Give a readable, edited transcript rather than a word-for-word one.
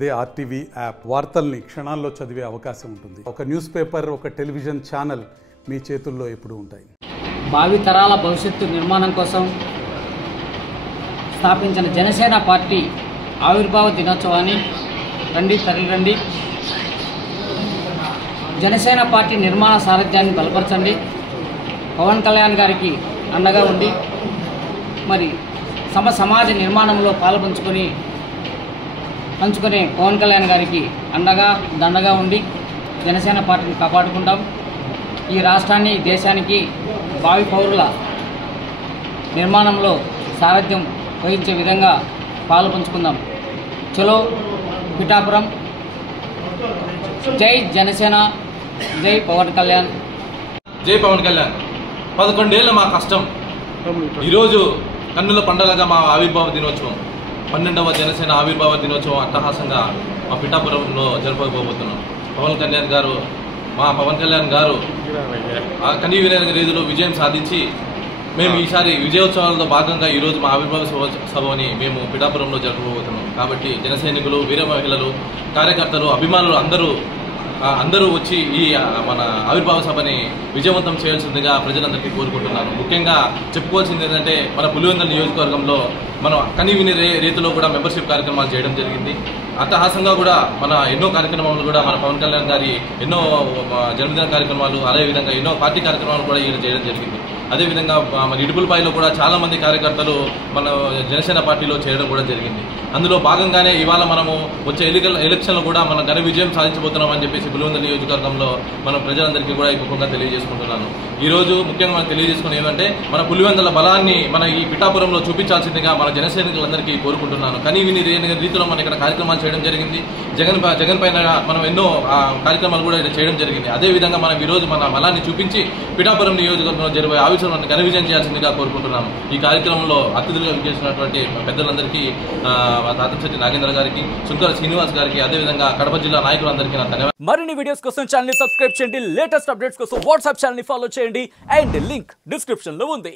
అదే RTV app వార్తల్ని క్షణాల్లో చదివే అవకాశం ఉంటుంది. ఒక న్యూస్ పేపర్, ఒక టెలివిజన్ ఛానల్ మీ చేతుల్లో ఎప్పుడూ ఉంటాయి. భావి తరాల భవిష్యత్తు నిర్మాణం కోసం స్థాపించిన జనసేన పార్టీ ఆవిర్భావ దినోత్సవాన్ని రండి తరలిరండి, జనసేన పార్టీ నిర్మాణ సారథ్యాన్ని బలపరచండి, పవన్ కళ్యాణ్ గారికి అండగా ఉండి మరి సమాజ నిర్మాణంలో పాల్పంచుకునే పవన్ కళ్యాణ్ గారికి అండగా దండగా ఉండి జనసేన పార్టీని కాపాడుకుంటాం. ఈ రాష్ట్రాన్ని దేశానికి భావి పౌరుల నిర్మాణంలో సారథ్యం వహించే విధంగా పాల్పంచుకుందాం. చలో పిఠాపురం, జై జనసేన, జై పవన్ కళ్యాణ్. జై పవన్ కళ్యాణ్. 11 ఏళ్ళ మా కష్టం ఈరోజు కన్నుల పండుగగా మా ఆవిర్భావ దినోత్సవం, 12వ జనసేన ఆవిర్భావ దినోత్సవం అట్టహాసంగా మా పిఠాపురంలో జరపబోతున్నాం. పవన్ కళ్యాణ్ గారు ఆ కనీవిన రీతిలో విజయం సాధించి మేము ఈసారి విజయోత్సవాలలో భాగంగా ఈరోజు మా ఆవిర్భావ సభని మేము పిఠాపురంలో జరపబోతున్నాం. కాబట్టి జన సైనికులు, వీర మహిళలు, కార్యకర్తలు, అభిమానులు అందరూ వచ్చి ఈ మన ఆవిర్భావ సభని విజయవంతం చేయాల్సిందిగా ప్రజలందరికీ కోరుకుంటున్నాను. ముఖ్యంగా చెప్పుకోవాల్సింది ఏంటంటే మన పులివెందుల నియోజకవర్గంలో మనం కనీవిని రీతిలో కూడా మెంబర్షిప్ కార్యక్రమాలు చేయడం జరిగింది. అట్టహాసంగా కూడా మన ఎన్నో కార్యక్రమాలు కూడా మన పవన్ కళ్యాణ్ గారి ఎన్నో జన్మదిన కార్యక్రమాలు, అదేవిధంగా ఎన్నో పార్టీ కార్యక్రమాలు కూడా ఈయన చేయడం జరిగింది. అదేవిధంగా మన ఇడుపులపాయలో కూడా చాలా మంది కార్యకర్తలు మన జనసేన పార్టీలో చేరడం కూడా జరిగింది. అందులో భాగంగానే ఇవాళ మనము వచ్చే ఎలక్షన్లో కూడా మనం ఘన విజయం సాధించబోతున్నామని చెప్పేసి పులివెందుల నియోజకవర్గంలో మనం ప్రజలందరికీ కూడా ఈ ముఖంగా తెలియజేసుకుంటున్నాను. ఈ రోజు ముఖ్యంగా మనం తెలియజేసుకుని ఏమంటే మన పులివెందుల బలాన్ని మన ఈ పిఠాపురంలో చూపించాల్సిందిగా మన జనసైనికులందరికీ కోరుకుంటున్నాను. కానీ విని రీతిలో మనం ఇక్కడ కార్యక్రమాలు చేయడం జరిగింది. జగన్ పైన మనం ఎన్నో కార్యక్రమాలు కూడా చేయడం జరిగింది. అదేవిధంగా మనం ఈరోజు మన బలాన్ని చూపించి పిఠాపురం నియోజకవర్గంలో జరిగే ఆవిష్కరణను ఘన విజయం చేయాల్సిందిగా కోరుకుంటున్నాము. ఈ కార్యక్రమంలో అతిథులుగా విచ్చేసినటువంటి పెద్దలందరికీ, తాతంశెట్టి నాగేంద్ర గారికి, సుంకర శ్రీనివాస్ గారికి, అదేవిధంగా కడప జిల్లా నాయకులందరికీ నా ధన్యవాదాలు. మరిన్ని వీడియోస్ కోసం ఛానల్ ని సబ్స్క్రైబ్ చేయండి, లేటెస్ట్ అప్డేట్స్ కోసం వాట్సాప్ ఛానల్ ని ఫాలో చేయండి అండ్ లింక్ డిస్క్రిప్షన్ లో ఉంది.